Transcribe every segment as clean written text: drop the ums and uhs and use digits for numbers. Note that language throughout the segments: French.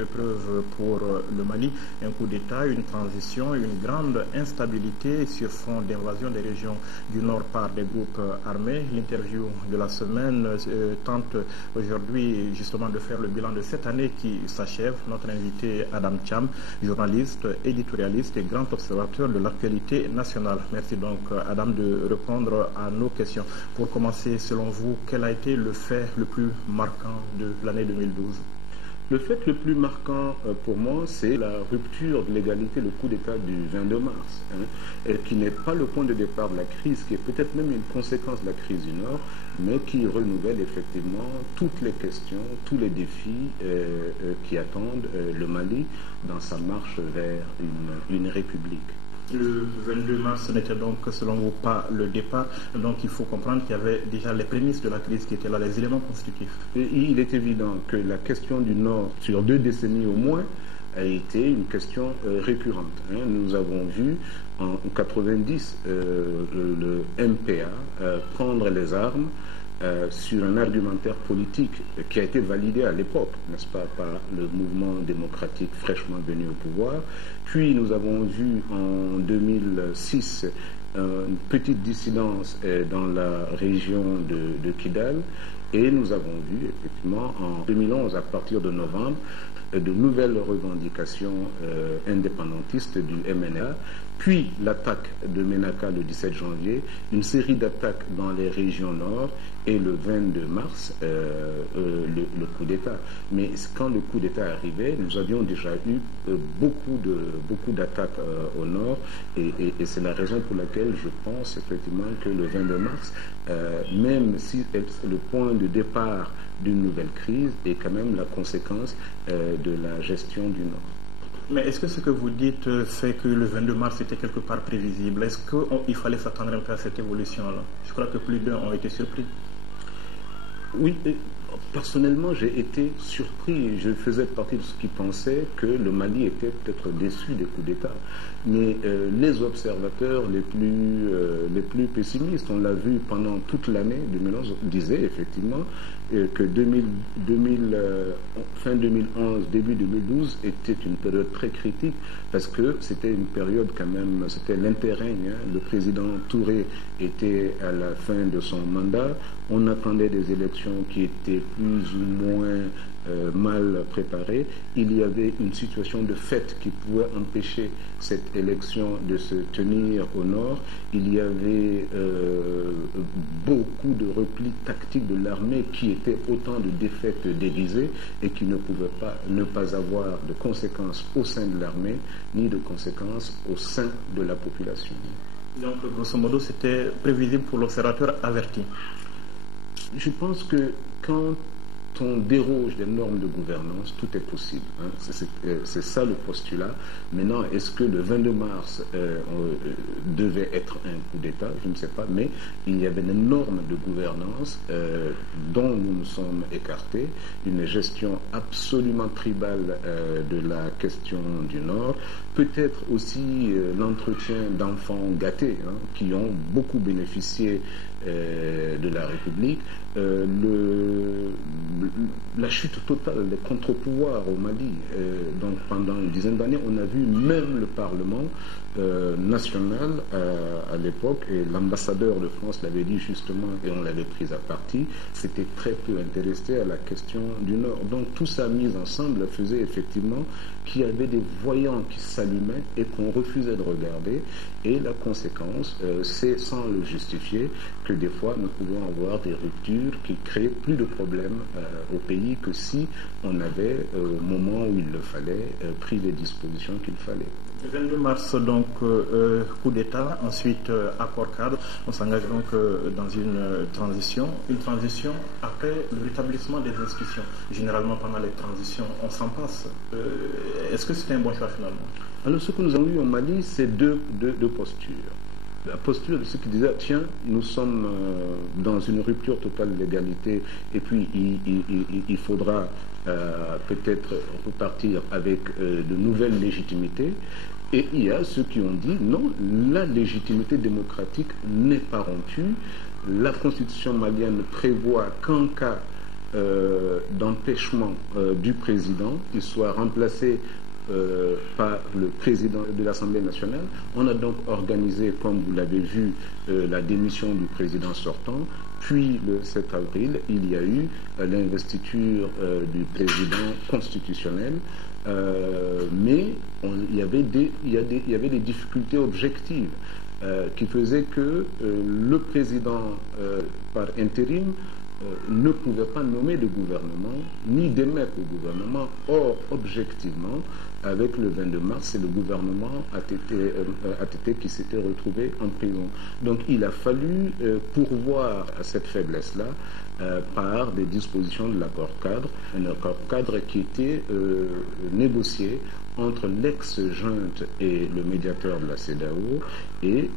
L'épreuve pour le Mali, un coup d'État, une transition, une grande instabilité sur fond d'invasion des régions du Nord par des groupes armés. L'interview de la semaine tente aujourd'hui justement de faire le bilan de cette année qui s'achève. Notre invité Adam Thiam, journaliste, éditorialiste et grand observateur de l'actualité nationale. Merci donc Adam de répondre à nos questions. Pour commencer, selon vous, quel a été le fait le plus marquant de l'année 2012? Le fait le plus marquant pour moi, c'est la rupture de l'égalité, le coup d'État du 22 mars, et qui n'est pas le point de départ de la crise, qui est peut-être même une conséquence de la crise du Nord, mais qui renouvelle effectivement toutes les questions, tous les défis qui attendent le Mali dans sa marche vers une république. Le 22 mars, ce n'était donc, selon vous, pas le départ. Donc, il faut comprendre qu'il y avait déjà les prémices de la crise qui étaient là, les éléments constitutifs. Et il est évident que la question du Nord, sur 2 décennies au moins, a été une question récurrente. Nous avons vu en 90 le MPA prendre les armes sur un argumentaire politique qui a été validé à l'époque, n'est-ce pas, par le mouvement démocratique fraîchement venu au pouvoir. Puis nous avons vu en 2006 une petite dissidence dans la région de Kidal, et nous avons vu effectivement en 2011, à partir de novembre, de nouvelles revendications indépendantistes du MNA, puis l'attaque de Ménaka le 17 janvier, une série d'attaques dans les régions nord, et le 22 mars, le coup d'État. Mais quand le coup d'État arrivait, nous avions déjà eu beaucoup d'attaques au nord, et c'est la raison pour laquelle je pense effectivement que le 22 mars, même si le point de départ d'une nouvelle crise, est quand même la conséquence de la gestion du Nord. Mais est-ce que ce que vous dites fait que le 22 mars était quelque part prévisible? Est-ce qu'il fallait s'attendre un peu à cette évolution-là? Je crois que plus d'un ont été surpris. Oui, personnellement, j'ai été surpris. Je faisais partie de ceux qui pensaient que le Mali était peut-être déçu des coups d'État. Mais les observateurs les plus pessimistes, on l'a vu pendant toute l'année 2011, disaient effectivement que fin 2011, début 2012 était une période très critique, parce que c'était une période quand même, c'était l'interrègne. Le président Touré était à la fin de son mandat. On attendait des élections qui étaient plus ou moins mal préparées. Il y avait une situation de fait qui pouvait empêcher cette élection de se tenir au nord. Il y avait beaucoup de replis tactiques de l'armée qui étaient autant de défaites déguisées et qui ne pouvaient pas ne pas avoir de conséquences au sein de l'armée ni de conséquences au sein de la population. Donc, grosso modo, c'était prévisible pour l'observateur averti. Je pense que quand on déroge des normes de gouvernance, tout est possible. C'est ça le postulat. Maintenant, est-ce que le 22 mars devait être un coup d'État? Je ne sais pas, mais il y avait des normes de gouvernance dont nous nous sommes écartés, une gestion absolument tribale de la question du Nord, peut-être aussi l'entretien d'enfants gâtés qui ont beaucoup bénéficié de la République, la chute totale des contre-pouvoirs au Mali. Donc pendant une dizaine d'années, on a vu même le Parlement national à l'époque, et l'ambassadeur de France l'avait dit justement, et on l'avait pris à partie, c'était très peu intéressé à la question du Nord. Donc tout ça mis ensemble faisait effectivement qu'il y avait des voyants qui s'allumaient et qu'on refusait de regarder, et la conséquence, c'est sans le justifier que des fois nous pouvons avoir des ruptures qui créaient plus de problèmes au pays que si on avait, au moment où il le fallait, pris les dispositions qu'il fallait. Le 22 mars, donc, coup d'État, ensuite accord cadre. On s'engage donc dans une transition après le rétablissement des institutions. Généralement, pendant les transitions, on s'en passe. Est-ce que c'était un bon choix finalement? Alors, ce que nous avons eu au Mali, c'est deux postures. La posture de ceux qui disaient, tiens, nous sommes dans une rupture totale de l'égalité, et puis il faudra peut-être repartir avec de nouvelles légitimités. Et il y a ceux qui ont dit, non, la légitimité démocratique n'est pas rompue. La constitution malienne prévoit qu'en cas d'empêchement du président, qu'il soit remplacé par le président de l'Assemblée nationale. On a donc organisé, comme vous l'avez vu, la démission du président sortant. Puis le 7 avril, il y a eu l'investiture du président constitutionnel. Mais il y avait des difficultés objectives qui faisaient que le président par intérim ne pouvait pas nommer de gouvernement, ni démettre le gouvernement. Or, objectivement, avec le 22 mars, c'est le gouvernement ATT qui s'était retrouvé en prison. Donc il a fallu pourvoir à cette faiblesse-là par des dispositions de l'accord cadre, un accord cadre qui était négocié entre l'ex-junte et le médiateur de la CEDEAO et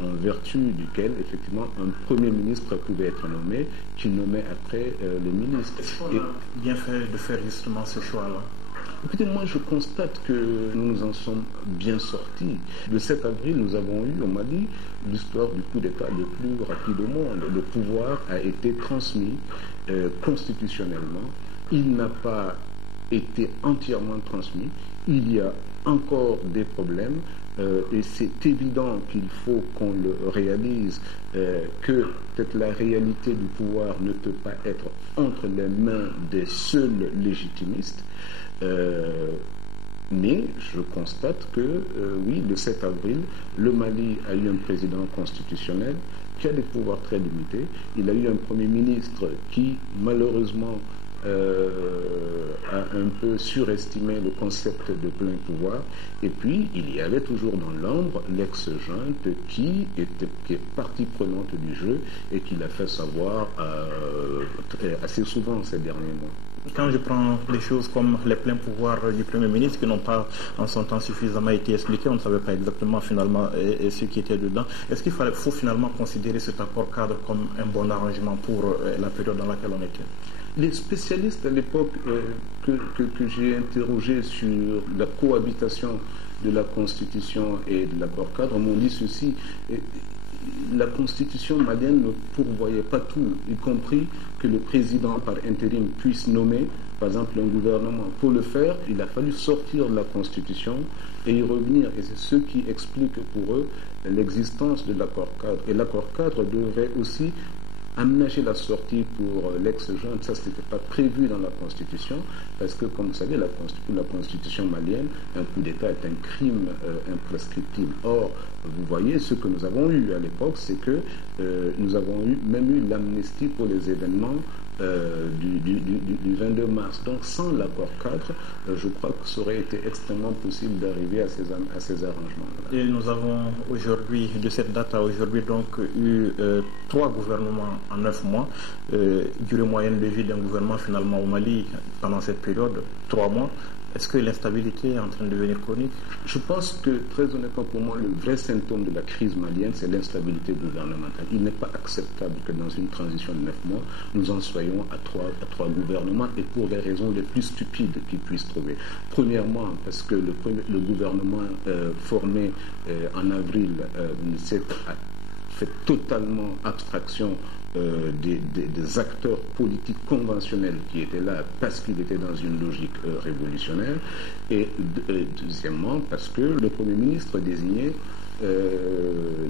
en vertu duquel, effectivement, un Premier ministre pouvait être nommé, qui nommait après le ministre. Est-ce qu'on a bien fait de faire justement ce choix-là? Écoutez, moi je constate que nous nous en sommes bien sortis. Le 7 avril, nous avons eu au Mali l'histoire du coup d'État le plus rapide au monde. Le pouvoir a été transmis constitutionnellement. Il n'a pas été entièrement transmis. Il y a encore des problèmes. Et c'est évident qu'il faut qu'on le réalise, que peut-être la réalité du pouvoir ne peut pas être entre les mains des seuls légitimistes. Mais je constate que, oui, le 7 avril, le Mali a eu un président constitutionnel qui a des pouvoirs très limités. Il a eu un Premier ministre qui, malheureusement, a un peu surestimé le concept de plein pouvoir. Et puis, il y avait toujours dans l'ombre l'ex-junte qui est partie prenante du jeu et qui l'a fait savoir assez souvent ces derniers mois. Quand je prends les choses comme les pleins pouvoirs du Premier ministre qui n'ont pas en son temps suffisamment été expliqués, on ne savait pas exactement finalement ce qui était dedans, est-ce qu'il faut finalement considérer cet accord cadre comme un bon arrangement pour la période dans laquelle on était? Les spécialistes à l'époque que j'ai interrogés sur la cohabitation de la Constitution et de l'accord cadre m'ont dit ceci. La Constitution malienne ne pourvoyait pas tout, y compris que le président par intérim puisse nommer, par exemple, un gouvernement. Pour le faire, il a fallu sortir de la Constitution et y revenir. Et c'est ce qui explique pour eux l'existence de l'accord cadre. Et l'accord cadre devrait aussi aménager la sortie pour l'ex-junte. Ça, ce n'était pas prévu dans la Constitution, parce que, comme vous savez, la Constitution malienne, un coup d'État est un crime imprescriptible. Or, vous voyez, ce que nous avons eu à l'époque, c'est que nous avons même eu l'amnistie pour les événements du 22 mars. Donc, sans l'accord cadre, je crois que ça aurait été extrêmement possible d'arriver à ces arrangements-là. Et nous avons aujourd'hui, de cette date à aujourd'hui, donc eu 3 gouvernements en 9 mois. Durée moyenne de vie d'un gouvernement finalement au Mali pendant cette période, 3 mois. Est-ce que l'instabilité est en train de devenir chronique? Je pense que, très honnêtement, pour moi, le vrai symptôme de la crise malienne, c'est l'instabilité gouvernementale. Il n'est pas acceptable que dans une transition de 9 mois, nous en soyons à trois gouvernements, et pour les raisons les plus stupides qu'ils puissent trouver. Premièrement, parce que le gouvernement formé en avril fait totalement abstraction des acteurs politiques conventionnels qui étaient là parce qu'ils étaient dans une logique révolutionnaire, et deuxièmement parce que le Premier ministre désigné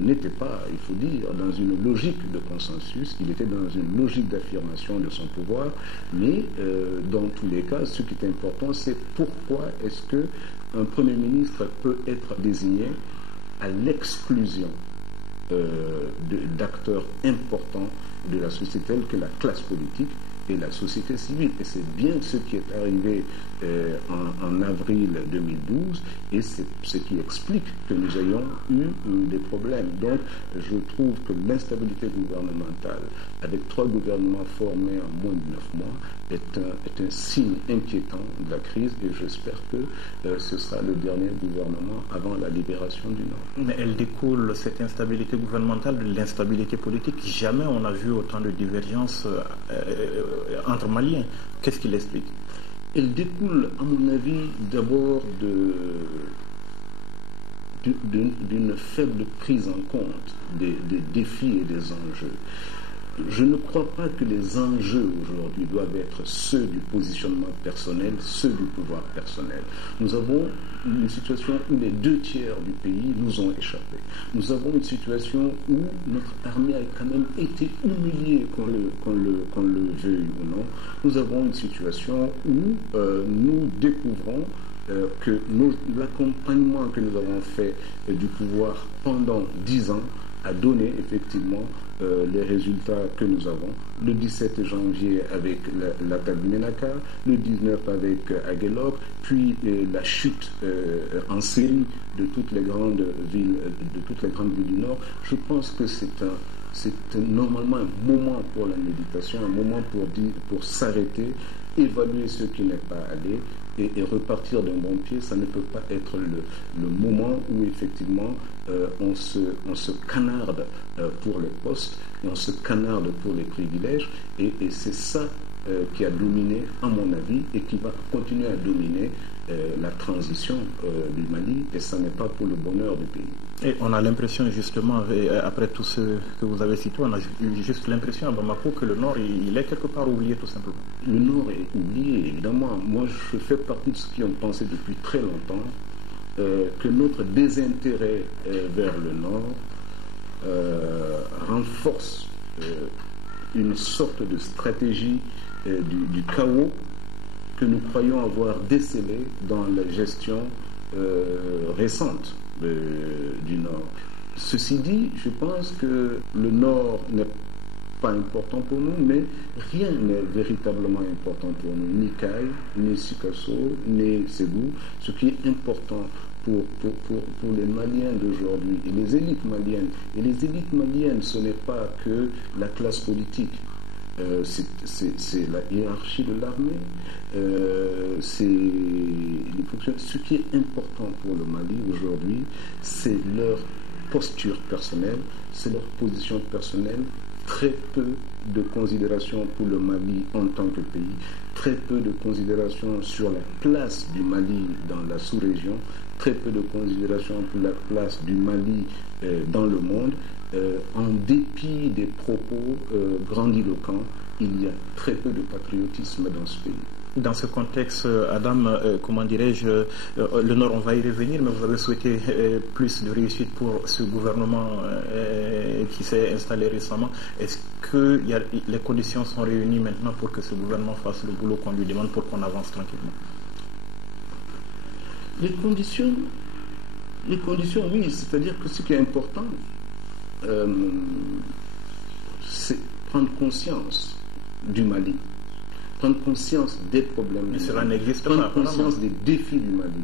n'était pas, il faut dire, dans une logique de consensus, il était dans une logique d'affirmation de son pouvoir, mais dans tous les cas, ce qui est important, c'est pourquoi est-ce qu'un Premier ministre peut être désigné à l'exclusion d'acteurs importants de la société, tels que la classe politique et la société civile. Et c'est bien ce qui est arrivé en avril 2012, et c'est ce qui explique que nous ayons eu des problèmes. Donc, je trouve que l'instabilité gouvernementale, avec 3 gouvernements formés en moins de 9 mois, est un signe inquiétant de la crise, et j'espère que ce sera le dernier gouvernement avant la libération du Nord. Mais elle découle, cette instabilité gouvernementale, de l'instabilité politique. Jamais on a vu autant de divergences entre Maliens. Qu'est-ce qui l'explique? Elle découle, à mon avis, d'abord d'une faible prise en compte des défis et des enjeux. je ne crois pas que les enjeux aujourd'hui doivent être ceux du positionnement personnel, ceux du pouvoir personnel. Nous avons une situation où les 2/3 du pays nous ont échappé. Nous avons une situation où notre armée a quand même été humiliée, qu'on le veuille ou non. Nous avons une situation où nous découvrons que l'accompagnement que nous avons fait du pouvoir pendant 10 ans a donné effectivement les résultats que nous avons. Le 17 janvier avec l'attaque du Ménaka, le 19 avec Aguelok, puis la chute en série de toutes les grandes villes du Nord. Je pense que c'est normalement un moment pour la méditation, un moment pour s'arrêter, évaluer ce qui n'est pas allé et repartir d'un bon pied. Ça ne peut pas être le moment où effectivement on se canarde pour les postes et on se canarde pour les privilèges et c'est ça qui a dominé, à mon avis, et qui va continuer à dominer la transition du Mali, et ça n'est pas pour le bonheur du pays. Et on a l'impression justement, après tout ce que vous avez cité, on a juste l'impression à Bamako que le Nord, il est quelque part oublié tout simplement. Le Nord est oublié, évidemment. Moi, je fais partie de ceux qui ont pensé depuis très longtemps que notre désintérêt vers le Nord renforce une sorte de stratégie du chaos que nous croyons avoir décelé dans la gestion récente du Nord. Ceci dit, je pense que le Nord n'est pas important pour nous, mais rien n'est véritablement important pour nous, ni Caille, ni Sikasso, ni Ségou. Ce qui est important pour les Maliens d'aujourd'hui et les élites maliennes. Et les élites maliennes, ce n'est pas que la classe politique. C'est la hiérarchie de l'armée, c'est les fonctions. Ce qui est important pour le Mali aujourd'hui, c'est leur posture personnelle, c'est leur position personnelle. Très peu de considération pour le Mali en tant que pays, très peu de considération sur la place du Mali dans la sous-région, très peu de considération pour la place du Mali dans le monde. En dépit des propos grandiloquents, il y a très peu de patriotisme dans ce pays. Dans ce contexte, Adam, comment dirais-je, le Nord, on va y revenir, mais vous avez souhaité plus de réussite pour ce gouvernement qui s'est installé récemment. Est-ce que les conditions sont réunies maintenant pour que ce gouvernement fasse le boulot qu'on lui demande pour qu'on avance tranquillement? Les conditions, oui, c'est-à-dire que ce qui est important, c'est prendre conscience du Mali, prendre conscience des problèmes mais du cela Mali, n'existe prendre pas, conscience des défis du Mali.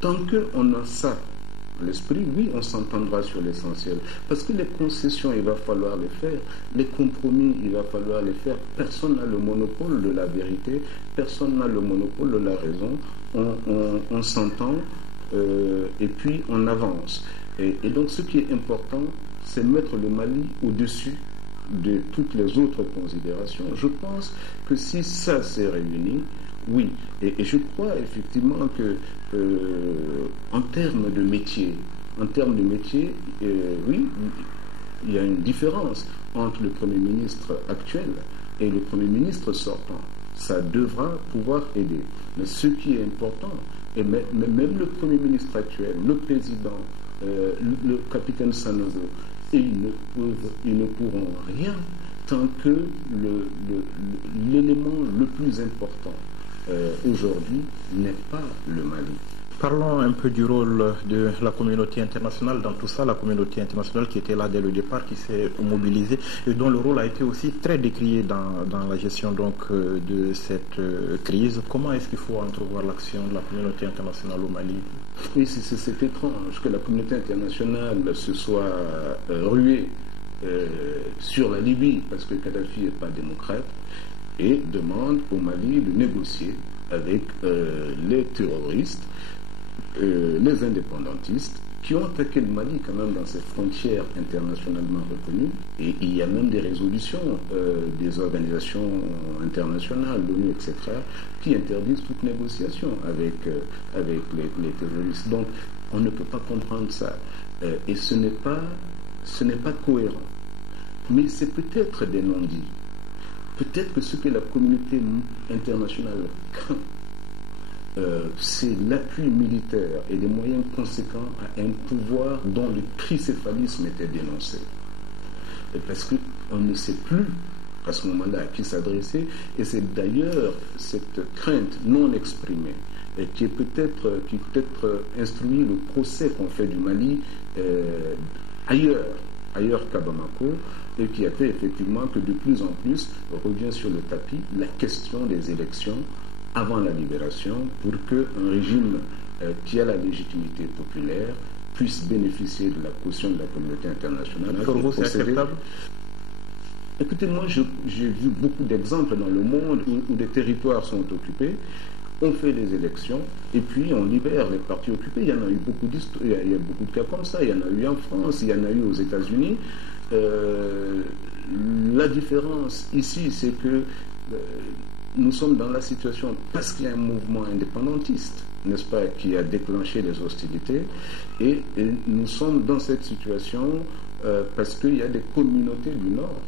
Tant qu'on a ça à l'esprit, oui, on s'entendra sur l'essentiel. Parce que les concessions, il va falloir les faire. Les compromis, il va falloir les faire. Personne n'a le monopole de la vérité. Personne n'a le monopole de la raison. On s'entend et puis on avance. Et donc ce qui est important, c'est mettre le Mali au-dessus de toutes les autres considérations. Je pense que si ça s'est réuni, oui, et je crois effectivement que en termes de métier, oui, il y a une différence entre le Premier ministre actuel et le Premier ministre sortant. Ça devra pouvoir aider. Mais ce qui est important, et même le Premier ministre actuel, le président, le capitaine Sanogo, ils ne pourront rien tant que l'élément le plus important aujourd'hui n'est pas le Mali. Parlons un peu du rôle de la communauté internationale dans tout ça, la communauté internationale qui était là dès le départ, qui s'est mobilisée et dont le rôle a été aussi très décrié dans la gestion donc de cette crise. Comment est-ce qu'il faut entrevoir l'action de la communauté internationale au Mali? Oui, c'est étrange que la communauté internationale se soit ruée sur la Libye parce que Kadhafi n'est pas démocrate et demande au Mali de négocier avec les terroristes, les indépendantistes qui ont attaqué le Mali quand même dans ses frontières internationalement reconnues. Et il y a même des résolutions des organisations internationales, l'ONU, etc., qui interdisent toute négociation avec les terroristes. Donc on ne peut pas comprendre ça. Et ce n'est pas cohérent. Mais c'est peut-être des non-dits. Peut-être que ce que la communauté internationale craint, c'est l'appui militaire et les moyens conséquents à un pouvoir dont le tricéphalisme était dénoncé. Et parce qu'on ne sait plus à ce moment-là à qui s'adresser, et c'est d'ailleurs cette crainte non exprimée qui peut-être instruit le procès qu'on fait du Mali ailleurs qu'à Bamako, et qui a fait effectivement que de plus en plus revient sur le tapis la question des élections avant la libération pour qu'un régime qui a la légitimité populaire puisse bénéficier de la caution de la communauté internationale. Pour vous, c'est acceptable? Écoutez, moi j'ai vu beaucoup d'exemples dans le monde où des territoires sont occupés, on fait des élections et puis on libère les partis occupés. Il y en a eu beaucoup d'histoires, il y a beaucoup de cas comme ça, il y en a eu en France, il y en a eu aux États-Unis. La différence ici, c'est que nous sommes dans la situation parce qu'il y a un mouvement indépendantiste, n'est-ce pas, qui a déclenché les hostilités, et nous sommes dans cette situation parce qu'il y a des communautés du Nord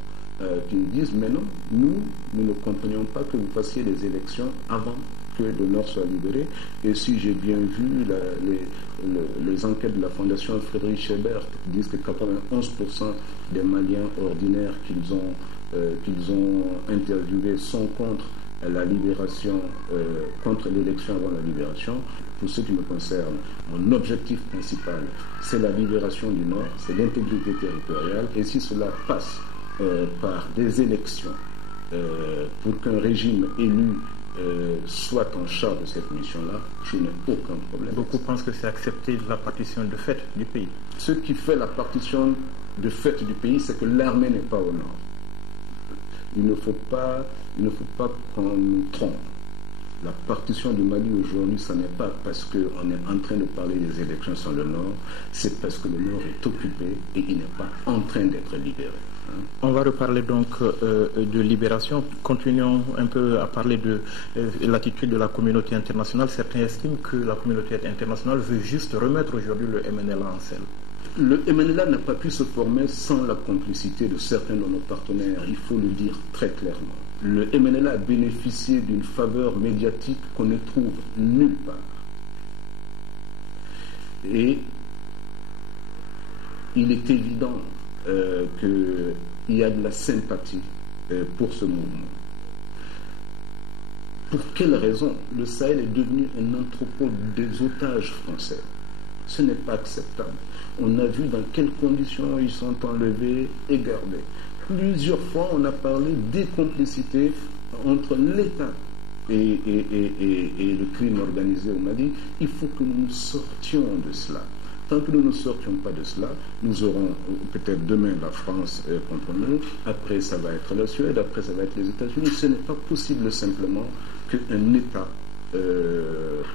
qui nous disent mais non, nous ne comprenions pas que vous fassiez les élections avant que le Nord soit libéré. Et si j'ai bien vu les enquêtes de la Fondation Friedrich Ebert qui disent que 91% des Maliens ordinaires qu'ils ont interviewés sont contre la libération, contre l'élection avant la libération. Pour ce qui me concerne, mon objectif principal, c'est la libération du Nord, c'est l'intégrité territoriale, et si cela passe par des élections pour qu'un régime élu soit en charge de cette mission-là, je n'ai aucun problème. Beaucoup pensent que c'est accepter la partition de fait du pays. Ce qui fait la partition de fait du pays, c'est que l'armée n'est pas au nord. Il ne faut pas qu'on nous trompe. La partition du Mali aujourd'hui, ce n'est pas parce qu'on est en train de parler des élections sur le nord, c'est parce que le nord est occupé et il n'est pas en train d'être libéré. On va reparler donc de libération. Continuons un peu à parler de l'attitude de la communauté internationale. Certains estiment que la communauté internationale veut juste remettre aujourd'hui le MNLA en selle. Le MNLA n'a pas pu se former sans la complicité de certains de nos partenaires, il faut le dire très clairement. Le MNLA a bénéficié d'une faveur médiatique qu'on ne trouve nulle part. Et il est évident qu'il y a de la sympathie pour ce mouvement. Pour quelle raison le Sahel est devenu un entrepôt des otages français? Ce n'est pas acceptable. On a vu dans quelles conditions ils sont enlevés et gardés. Plusieurs fois, on a parlé des complicités entre l'État et le crime organisé au Mali. Il faut que nous sortions de cela. Tant que nous ne sortions pas de cela, nous aurons peut-être demain la France contre nous, après ça va être la Suède, après ça va être les États-Unis. Ce n'est pas possible simplement qu'un État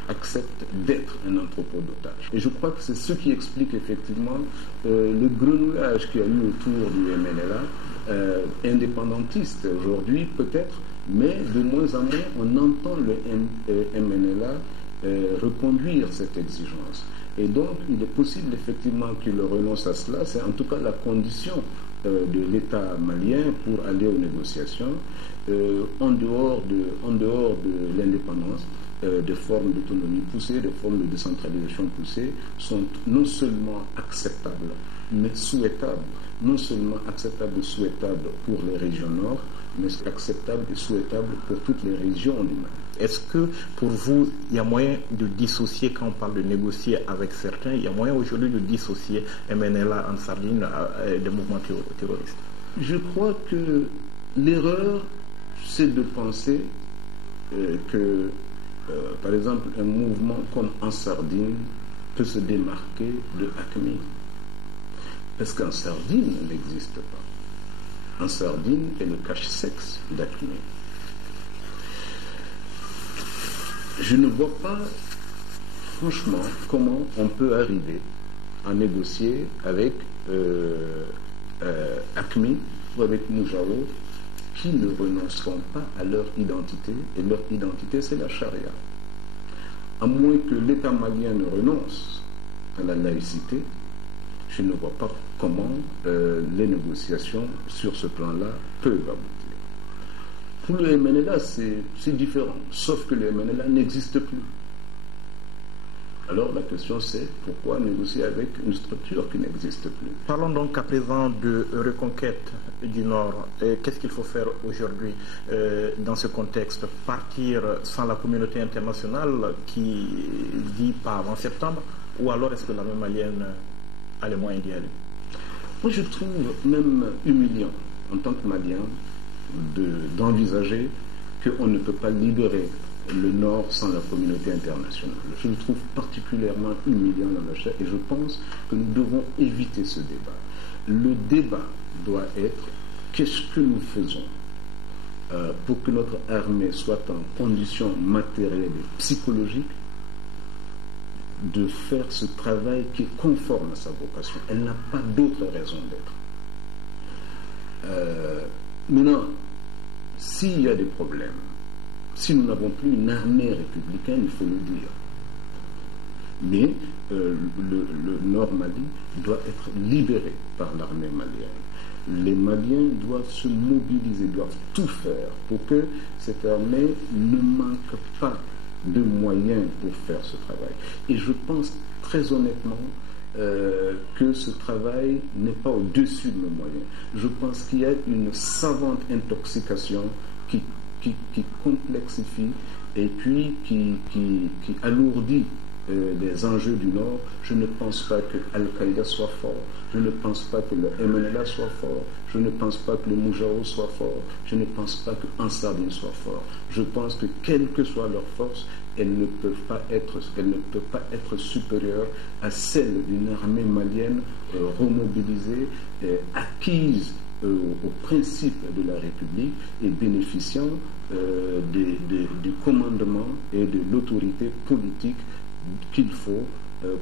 accepte d'être un entrepôt d'otages. Et je crois que c'est ce qui explique effectivement le grenouillage qu'il y a eu autour du MNLA, indépendantiste aujourd'hui peut-être, mais de moins en moins on entend le MNLA reconduire cette exigence. Et donc il est possible effectivement qu'il renonce à cela, c'est en tout cas la condition de l'État malien pour aller aux négociations. En dehors de l'indépendance, des formes d'autonomie poussées, des formes de décentralisation poussées sont non seulement acceptables, mais souhaitables. Non seulement acceptables et souhaitables pour les régions nord, mais acceptables et souhaitables pour toutes les régions du Mali. Est-ce que pour vous, il y a moyen de dissocier, quand on parle de négocier avec certains, il y a moyen aujourd'hui de dissocier MNLA en Sardine des mouvements terroristes? Je crois que l'erreur, c'est de penser que, par exemple, un mouvement comme en Sardine peut se démarquer de AQMI. Parce qu'en Sardine, il n'existe pas. En Sardine est le cache-sexe d'AQMI. Je ne vois pas, franchement, comment on peut arriver à négocier avec AQMI ou avec Moujao, qui ne renonceront pas à leur identité, et leur identité, c'est la charia. À moins que l'État malien ne renonce à la laïcité, je ne vois pas comment les négociations sur ce plan-là peuvent aboutir. Pour le MNLA, c'est différent, sauf que le MNLA n'existe plus. Alors la question c'est pourquoi négocier avec une structure qui n'existe plus? Parlons donc à présent de reconquête du Nord. Qu'est-ce qu'il faut faire aujourd'hui dans ce contexte? Partir sans la communauté internationale qui dit pas avant septembre, ou alors est-ce que l'armée malienne a les moyens d'y aller? Moi je trouve même humiliant en tant que Malien d'envisager qu'on ne peut pas libérer le Nord sans la communauté internationale. Je le trouve particulièrement humiliant dans la chair et je pense que nous devons éviter ce débat. Le débat doit être qu'est-ce que nous faisons pour que notre armée soit en condition matérielle et psychologique de faire ce travail qui est conforme à sa vocation. Elle n'a pas d'autre raison d'être. Maintenant, s'il y a des problèmes, si nous n'avons plus une armée républicaine, il faut le dire. Mais le Nord Mali doit être libéré par l'armée malienne. Les Maliens doivent se mobiliser, doivent tout faire pour que cette armée ne manque pas de moyens pour faire ce travail. Et je pense très honnêtement que ce travail n'est pas au-dessus de nos moyens. Je pense qu'il y a une savante intoxication qui complexifie et puis qui alourdit des enjeux du Nord. Je ne pense pas que Al-Qaïda soit fort, je ne pense pas que le MNLA soit fort, je ne pense pas que le Moujao soit fort, je ne pense pas que Ansar Dine soit fort. Je pense que quelle que soit leur force, elles ne peuvent pas être supérieures à celle d'une armée malienne remobilisée, acquise au principe de la République et bénéficiant du commandement et de l'autorité politique qu'il faut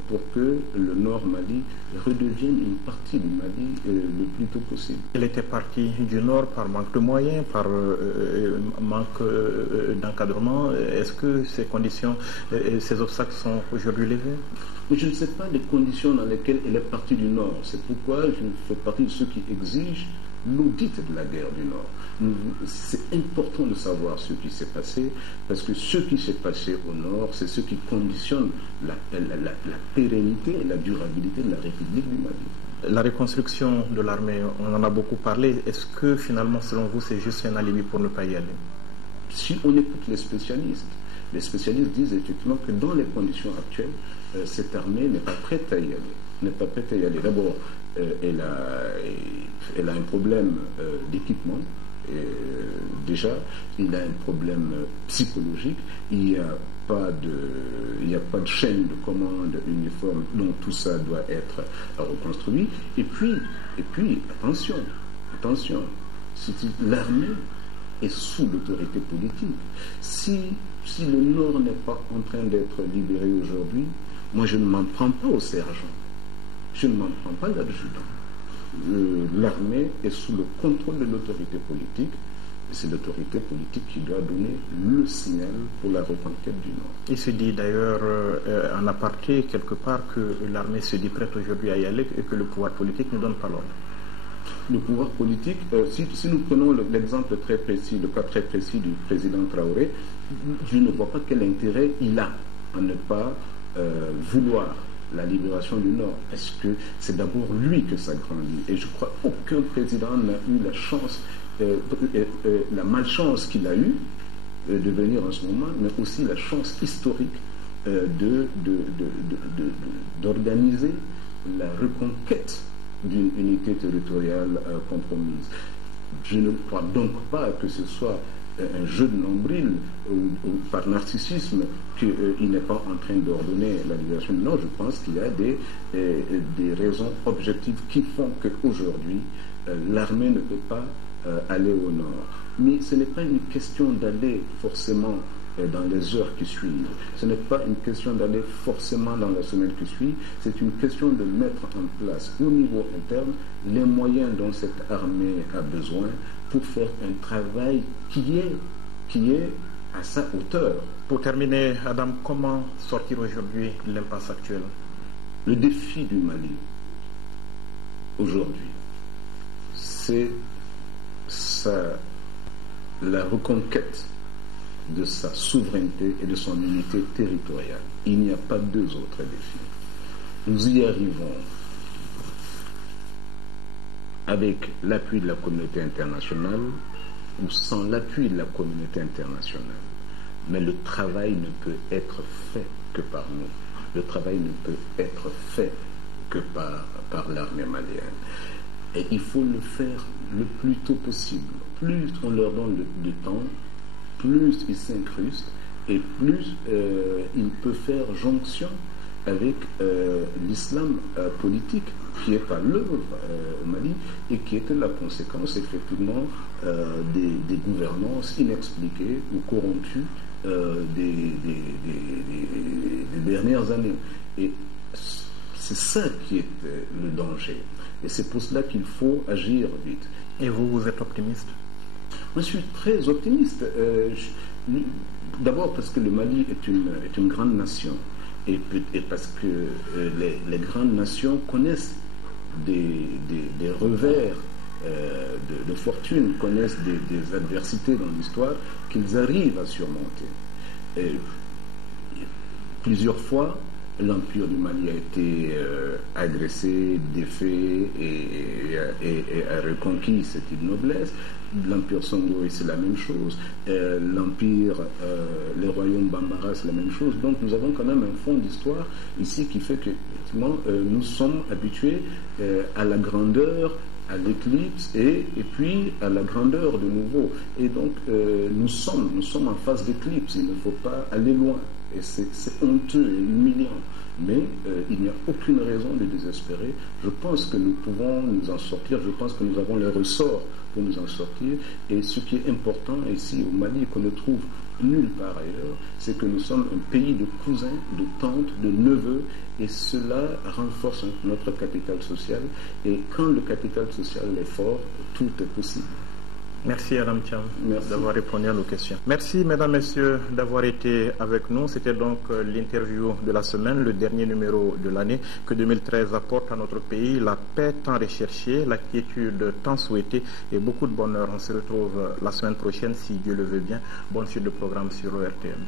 pour que le Nord Mali redevienne une partie du Mali le plus tôt possible. Elle était partie du Nord par manque de moyens, par manque d'encadrement. Est-ce que ces conditions, ces obstacles sont aujourd'hui levés? Mais je ne sais pas les conditions dans lesquelles elle est partie du Nord. C'est pourquoi je fais partie de ceux qui exigent l'audit de la guerre du Nord. C'est important de savoir ce qui s'est passé, parce que ce qui s'est passé au Nord, c'est ce qui conditionne la pérennité et la durabilité de la République du Mali. La reconstruction de l'armée, on en a beaucoup parlé. Est-ce que finalement, selon vous, c'est juste un alibi pour ne pas y aller? Si on écoute les spécialistes disent effectivement que dans les conditions actuelles, cette armée n'est pas prête à y aller. D'abord, elle a un problème d'équipement. Déjà, il a un problème psychologique. Il n'y a pas de chaîne de commande uniforme, donc tout ça doit être reconstruit. Et puis attention, l'armée est sous l'autorité politique. Si le Nord n'est pas en train d'être libéré aujourd'hui, moi je ne m'en prends pas au sergent, je ne m'en prends pas à l'adjudant. L'armée est sous le contrôle de l'autorité politique. C'est l'autorité politique qui doit donner le signal pour la reconquête du Nord. Il se dit d'ailleurs en aparté quelque part que l'armée se dit prête aujourd'hui à y aller et que le pouvoir politique ne donne pas l'ordre. Le pouvoir politique, si nous prenons l'exemple très précis, le cas très précis du président Traoré, je ne vois pas quel intérêt il a à ne pas vouloir la libération du Nord. Est-ce que c'est d'abord lui que ça grandit? Et je crois qu'aucun président n'a eu la chance, la malchance qu'il a eue de venir en ce moment, mais aussi la chance historique d'organiser la reconquête d'une unité territoriale compromise. Je ne crois donc pas que ce soit un jeu de nombril ou par narcissisme qu'il n'est pas en train d'ordonner la libération. Non, je pense qu'il y a des raisons objectives qui font qu'aujourd'hui, l'armée ne peut pas aller au nord. Mais ce n'est pas une question d'aller forcément dans les heures qui suivent. Ce n'est pas une question d'aller forcément dans la semaine qui suit. C'est une question de mettre en place au niveau interne les moyens dont cette armée a besoin pour faire un travail qui est à sa hauteur. Pour terminer, Adam, comment sortir aujourd'hui de l'impasse actuelle? Le défi du Mali aujourd'hui, c'est la reconquête de sa souveraineté et de son unité territoriale. Il n'y a pas deux autres défis. Nous y arrivons avec l'appui de la communauté internationale ou sans l'appui de la communauté internationale. Mais le travail ne peut être fait que par nous. Le travail ne peut être fait que par l'armée malienne. Et il faut le faire le plus tôt possible. Plus on leur donne de temps, plus ils s'incrustent et plus il peut faire jonction avec l'islam politique qui est à l'œuvre au Mali et qui était la conséquence effectivement des gouvernances inexpliquées ou corrompues des dernières années. Et c'est ça qui est le danger. Et c'est pour cela qu'il faut agir vite. Et vous êtes optimiste? Moi, je suis très optimiste. D'abord parce que le Mali est une grande nation. Et parce que les grandes nations connaissent des revers de fortune, connaissent des adversités dans l'histoire qu'ils arrivent à surmonter. Et plusieurs fois, l'Empire du Mali a été agressé, défait et a reconquis cette noblesse. L'Empire Songhai, c'est la même chose. L'Empire, les royaumes Bambara, c'est la même chose. Donc nous avons quand même un fond d'histoire ici qui fait que effectivement, nous sommes habitués à la grandeur, à l'éclipse et puis à la grandeur de nouveau. Et donc nous sommes en phase d'éclipse. Il ne faut pas aller loin. Et c'est honteux et humiliant. Mais il n'y a aucune raison de désespérer. Je pense que nous pouvons nous en sortir. Je pense que nous avons les ressorts pour nous en sortir. Et ce qui est important ici au Mali, qu'on ne trouve nulle part ailleurs, c'est que nous sommes un pays de cousins, de tantes, de neveux, et cela renforce notre capital social. Et quand le capital social est fort, tout est possible. Merci Adam Thiam d'avoir répondu à nos questions. Merci mesdames, messieurs d'avoir été avec nous. C'était donc l'interview de la semaine, le dernier numéro de l'année que 2013 apporte à notre pays. La paix tant recherchée, la quiétude tant souhaitée et beaucoup de bonheur. On se retrouve la semaine prochaine si Dieu le veut bien. Bonne suite de programme sur ORTM.